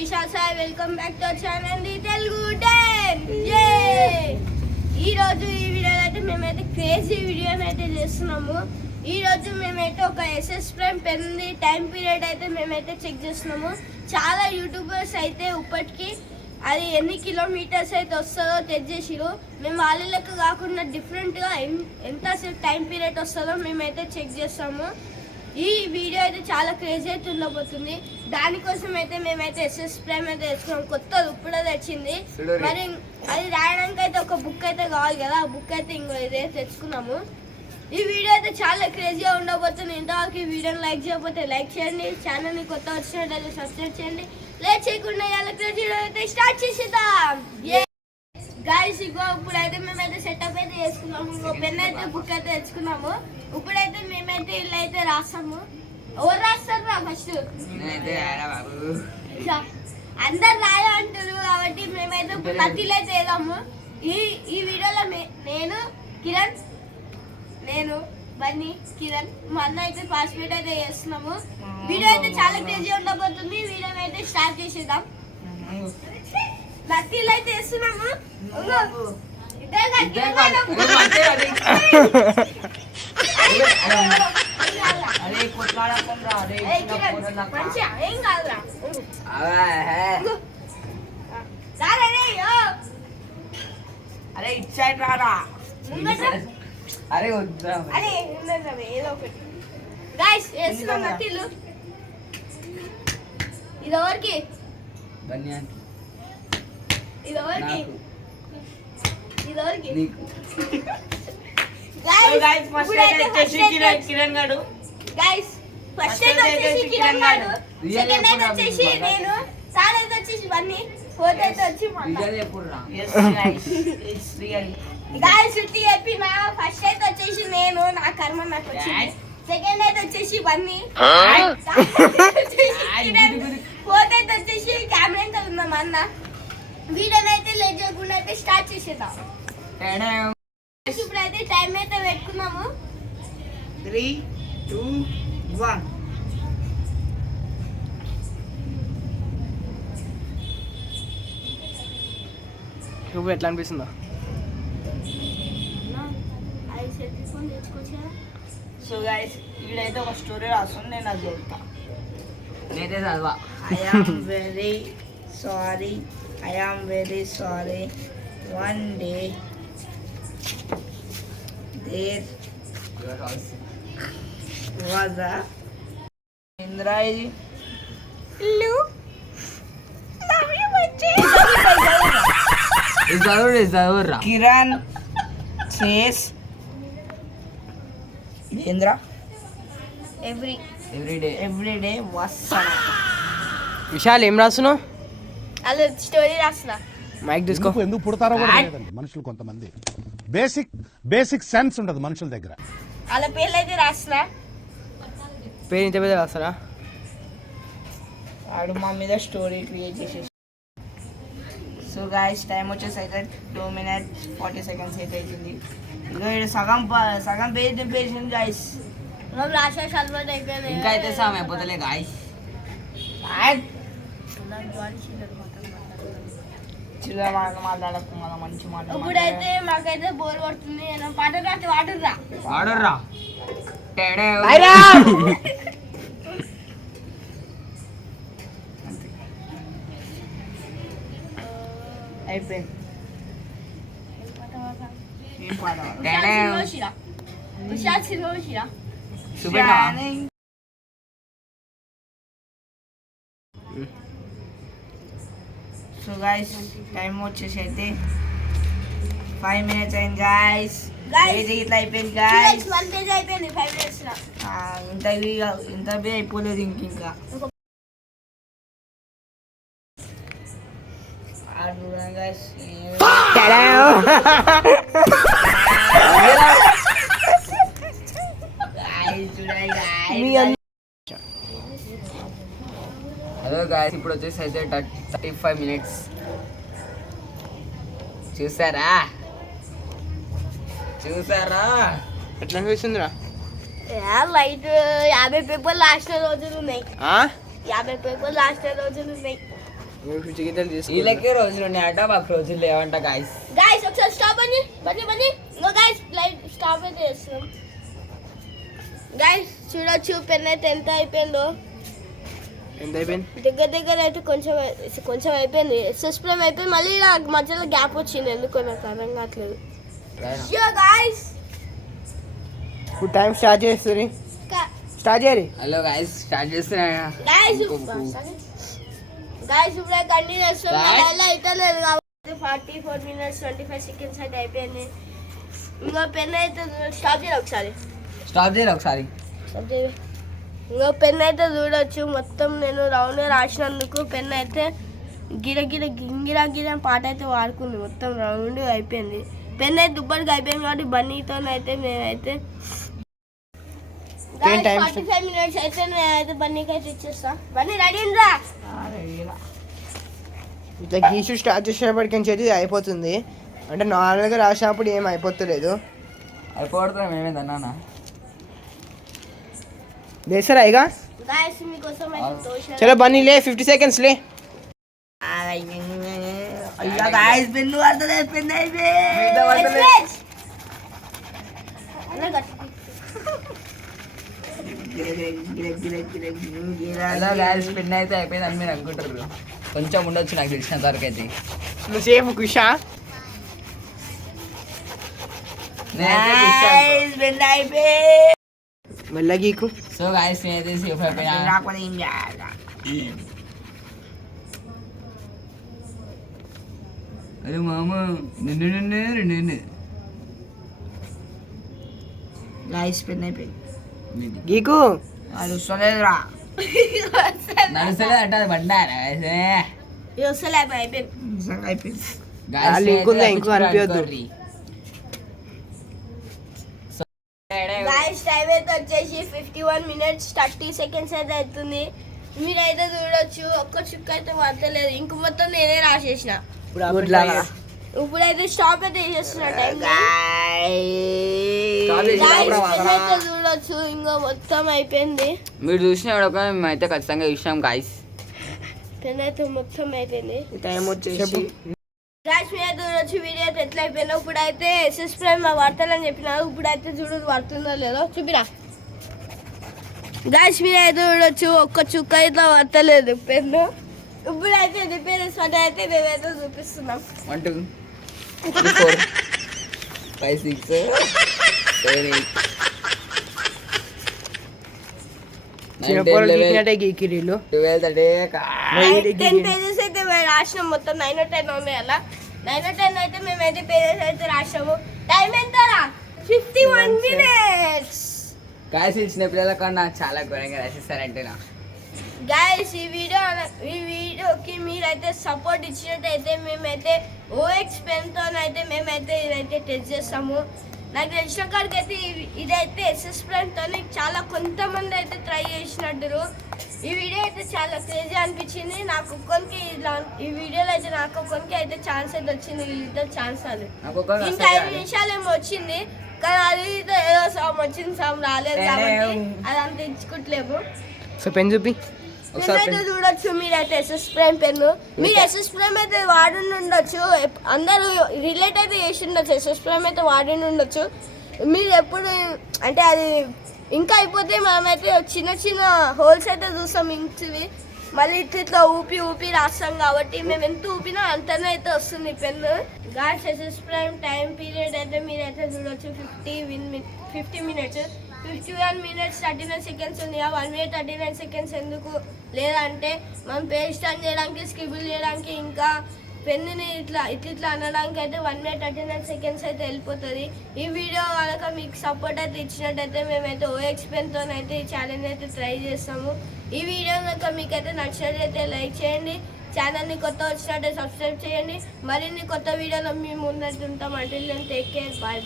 Vishal Sai welcome back to our channel the Telugu 10 ఈ రోజు ఈ వీడియోలో అయితే మేమైతే క్రేజీ వీడియో అయితే చేస్తున్నాము. ఈ రోజు మేమైతే ఒక SS prime pen time period అయితే మేమైతే చెక్ చేస్తున్నాము. చాలా యూట్యూబర్స్ అయితే ఇప్పటికీ అది ఎన్ని కిలోమీటర్స్ అయితే వస్తుందో టెస్ట్ చేసిరు. మేము వాళ్ళ లెక్క కాకుండా డిఫరెంట్గా ఎంతసేపు టైం పీరియడ్ వస్తుందో మేమైతే చెక్ చేస్తాము. ఈ వీడియో అయితే చాలా క్రేజీ అయితే ఉండబోతుంది. దానికోసం అయితే మేమైతే ఎస్ఎస్ ప్రైమ్ అయితే తెచ్చుకున్నాం. కొత్తది ఇప్పుడే తెచ్చింది. మరి అది రాయడానికి అయితే ఒక బుక్ అయితే కావాలి కదా, ఆ బుక్ అయితే ఇంకో ఇదే తెచ్చుకున్నాము. ఈ వీడియో అయితే చాలా క్రేజీగా ఉండబోతుంది. ఇంతవరకు ఈ వీడియోని లైక్ చేయకపోతే లైక్ చేయండి, ఛానల్ని కొత్త వచ్చినట్టు సబ్స్క్రైబ్ చేయండి. లేట్ చేయకుండా ఇలా క్రేజీ అయితే స్టార్ట్ చేసేద్దాం. గాయస్ ఇగో ఇప్పుడైతే మేమైతే సెటప్ అయితే చేసుకున్నాము. ఇంకో పెన్ అయితే బుక్ అయితే తెచ్చుకున్నాము. ఇప్పుడైతే మేమైతే ఇల్లు అయితే రాస్తాము. ఎవరు రాస్తారు రా ఫస్ట్? అందరు రాయ అంటారు కాబట్టి మేమైతే నత్తిలు అయితే వేద్దాము. ఈ వీడియోలో నేను బన్నీ కిరణ్ మా అన్న అయితే పార్టిసిపేట్ అయితే చేస్తున్నాము. వీడియో అయితే చాలా క్రేజీ ఉండబోతుంది. వీడియో అయితే స్టార్ట్ చేసేద్దాం. నత్తిలు అయితే వేస్తున్నాము. అరే ఇట్ సైడ్ రారా. అరే ఏదో ఒకటి గైస్ వేస్తున్నాం నత్తిలు. ఇది ఎవరికి? కిరణ్ గాడు. గైస్ ఫస్ట్ అయితే వచ్చేసి కిరణ్ గాడు, సెకండ్ అయితే వచ్చేసి నేను, థర్డ్ అయితే వచ్చేసి బన్నీ, ఫోర్త్ అయితే వచ్చి గైస్ చుట్టి చెప్పిన. ఫస్ట్ అయితే వచ్చేసి నేను, నా కర్మ నాకు వచ్చింది. సెకండ్ అయితే వచ్చేసి బన్నీ, ఫోర్త్ అయితే వచ్చేసి కెమెరా అయితే ఉన్నాం అన్న. వీడియోని అయితే లేట్ చేయకుండా అయితే స్టార్ట్ చేసేద్దాం. ఇప్పుడైతే టైం అయితే పెట్టుకున్నాము. 3, 2, 1. ఇప్పుడు ఎట్లా అనిపిస్తుందా? సో గైస్ వీడైతే ఒక స్టోరీ రాస్తుంది, నేను అది చదువుతా. నేనే చదవా. I am very sorry. One day there was a Indra ఇది Kiran says Indra every day was sana. Vishal ఏం రాస్తున్నావు? అలా స్టోరీ రాస్తున్నా. మైక్ తీసుకో. ఎందుకు పుడతారో కూడా తెలియదండి మనుషులు. కొంతమంది బేసిక్ సెన్స్ ఉండదు మనుషుల దగ్గర. అలా పేర్లు అయితే రాస్తున్నా. పేరు ఇంత పెద్ద రాస్తారా? వాడు మా మీద స్టోరీ క్రియేట్ చేసేసి. సో గైస్ టైం వచ్చేసి అయితే 2 minutes 40 seconds అయితే అవుతుంది. ఇక సగం పేజ్ నింపేసింది గైస్. రాసేసి అలవాటు అయిపోయింది. ఇంకా అయితే సామె అయిపోతలే గాయస్. చిల్లర మాట్లాడకు, మన మంచి మాట. ఇప్పుడైతే మాకైతే బోర్ కొడుతుంది. పాట రాసి వాడుర్రా. అయిపోయింది. ఏం పాట? సో గైస్ టైం వచ్చేసి అయితే 5 minutes అయింది గైస్. ఇట్లా అయిపోయింది గైస్. ఇంటర్వ్యూ అయిపోలేదు ఇంకా. గైస్ హలో గాయస్, ఇప్పుడు వచ్చేసి అయితే 35 minutes. చూసారా ఎట్లా అనిపిస్తుందిరా? లైట్ 50 పేపర్ లాస్ట్ రోజులు ఉన్నాయి. 50 పేపర్ లాస్ట్ రోజులు ఉన్నాయి. వీళ్ళకే రోజులు ఉన్నాయంట, మాకు రోజులు లేవంట గాయస్. గైస్ ఒకసారి స్టాప్ అని బన్నీ ఇంకో గైస్ లైట్ స్టాప్ అయితే చేస్తున్నాం. గైస్ చూడొచ్చు పెన్ అయితే ఎంత అయిపోయిందో. దగ్గర అయితే కొంచెం అయిపోయింది. ఎస్ఎస్ ప్రైమ్ అయిపోయింది. మళ్ళీ నాకు మధ్యలో గ్యాప్ వచ్చింది, ఎందుకో నాకు అర్థం కావట్లేదు. గైస్ ఇప్పుడు టైం స్టార్ట్ చేస్తుంది. స్టార్ట్ చేయరు. హలో గాయస్, స్టార్ట్ చేస్తున్నా. గైస్ ఇప్పుడే కంటిన్యూ చేస్తాం. ఎలా అయితే లేదు కాబట్టి 44 minutes 25 seconds అయితే అయిపోయింది. ఇంకో పెన్ అయితే స్టాప్ చేయాలి ఒకసారి. స్టాప్ చేయరు ఒకసారి. ఇంకో పెన్ అయితే చూడొచ్చు. మొత్తం నేను రౌండ్ రాసినందుకు పెన్ అయితే గిరా పాట అయితే వాడుకుంది. మొత్తం రౌండ్ అయిపోయింది. పెన్ అయితే దుబ్బడికి అయిపోయింది కాబట్టి బన్నీతో అయితే నేనైతే 45 minutes అయితే నేనైతే బన్నీకి అయితే ఇచ్చేస్తా. బన్నీ రెడీ రా. ఇట్లా గీసు స్టార్ట్ చేసేటప్పటికి ఇది అయిపోతుంది. అంటే నార్మల్గా రాసినప్పుడు ఏం అయిపోతలేదు. అయిపోవడతా మేమేదన్నా లేసారా ఇక? గైస్ మీకోసం అయితే దోశ. చలో బన్నీ లే, 50 seconds లే. పెన్ను పడుతుంది, పెన్ను పెన్ను అయితే అయిపోయింది అని మీరు అనుకుంటారు. కొంచెం ఉండొచ్చు నాకు తెలిసినంత వరకు అయితే. నువ్వు సేఫ్ కుషా. మెల్ల గీకు. సో గాయస్ నేనైతే సేఫ్ అయిపోయినా. అరే మామ నిన్ను గాయస్ పెన్ అయిపోయింది. గీకు నడుస్తలేదురా. నడుస్తలేదు అంటే అది బండారా అయిపోయింది. ఇంకో అనిపించద్దు. గైస్ టైం అయితే వచ్చేసి 51 minutes 30 seconds అయితే అవుతుంది. మీరైతే చూడొచ్చు ఒక్క చుక్క అయితే పడతలేదు. ఇంక మొత్తం నేనే రాసేసిన. ఇప్పుడైతే స్టాప్ అయితే చేస్తున్నా టైం. చూడొచ్చు ఇంకా మొత్తం అయిపోయింది. మీరు చూసిన మేమైతే ఖచ్చితంగా చూసినాం గాయస్. పెన్ అయితే మొత్తం అయిపోయింది. టైం వచ్చేసి గాయస్ మీరైతే చూడొచ్చు వీడియో అయితే ఎట్లా అయిపోయిందో. ఇప్పుడైతే ఎస్ఎస్ ప్రైమ్ వాడతానని చెప్పినారు. ఇప్పుడైతే చూడు పడుతుందో లేదో చూపిరా. గాయస్ మీరైతే చూడొచ్చు ఒక్క చుక్క అయితే పడతలేదు పెన్ను. ఇప్పుడైతే రిపేర్ అయితే మేమైతే చూపిస్తున్నాం. 1 2 3 4 5 6 7 8 9 10 11 గీకిరీలు 12 10 pages అయితే మేము రాసినాం. మొత్తం 9 or 10 ఉన్నాయి. అలా 9 or 10 అయితే మేమైతే పేజెస్ అయితే రాసాము. టైం ఎంతరా? 51 minutes. గాయస్ ఇచ్చిన పిల్లల కన్నా చాలా ఘోరంగా రాసేస్తారంటే నా గైస్ ఈ వీడియోకి మీరైతే సపోర్ట్ ఇచ్చినట్టయితే మేమైతే OX పెన్తోనైతే మేమైతే ఇదైతే టెస్ట్ చేస్తాము. నాకు తెలిసిన కాడికి అయితే ఇదైతే ఎస్ఎస్ ప్రైమ్తోనే చాలా కొంతమంది అయితే ట్రై చేసినట్టు. ఈ వీడియో అయితే చాలా క్రేజీ అనిపించింది నాకు. ఒక్కరికి ఈ వీడియోలో అయితే నాకు ఒక్కరికి అయితే ఛాన్స్ అయితే వచ్చింది. వీళ్ళిద్దరు ఛాన్స్ అది ఇంకా 5 నిమిషాలు ఏమో వచ్చింది. కానీ అది ఏదో సామ్ వచ్చింది, సామ్ రాలేదు కాబట్టి అదంతా ఇచ్చుకుంటలేము. సో పెన్ చూపి మీరైతే చూడొచ్చు. మీరైతే ఎస్ఎస్ ప్రైమ్ పెన్ను మీరు ఎస్ఎస్ ప్రైమ్ అయితే వాడి ఉండొచ్చు. అందరూ రిలేట్ అయితే చేసి ఉండొచ్చు. ఎస్ఎస్ ప్రైమ్ అయితే వాడి ఉండొచ్చు. మీరు ఎప్పుడు అంటే అది ఇంకా అయిపోతే మనమైతే చిన్న చిన్న హోల్స్ అయితే చూస్తాం ఇంక్స్వి. మళ్ళీ ఇట్లా ఊపి రాస్తాం కాబట్టి మేము ఎంత ఊపినా అంతనే అయితే వస్తుంది pen. Gods SS prime time period అయితే మీరైతే చూడొచ్చు 50 minutes 51 minutes 39 seconds ఉంది. 1 minute 39 seconds ఎందుకు లేదంటే మనం పేజ్ టర్న్ చేయడానికి, స్క్రిబుల్ చేయడానికి, ఇంకా పెన్నుని ఇట్లా అనడానికి అయితే 1 minute 39 seconds అయితే వెళ్ళిపోతుంది. ఈ వీడియో కనుక మీకు సపోర్ట్ అయితే ఇచ్చినట్టయితే మేమైతే OX పెన్తోనైతే ఈ ఛాలెంజ్ అయితే ట్రై చేస్తాము. ఈ వీడియో కనుక మీకైతే నచ్చినట్లయితే లైక్ చేయండి. ఛానల్ని కొత్త వచ్చినట్టే సబ్స్క్రైబ్ చేయండి. మరిన్ని కొత్త వీడియోలో మేము ముందట్టు ఉంటాం. అంటే టేక్ కేర్. బాయ్.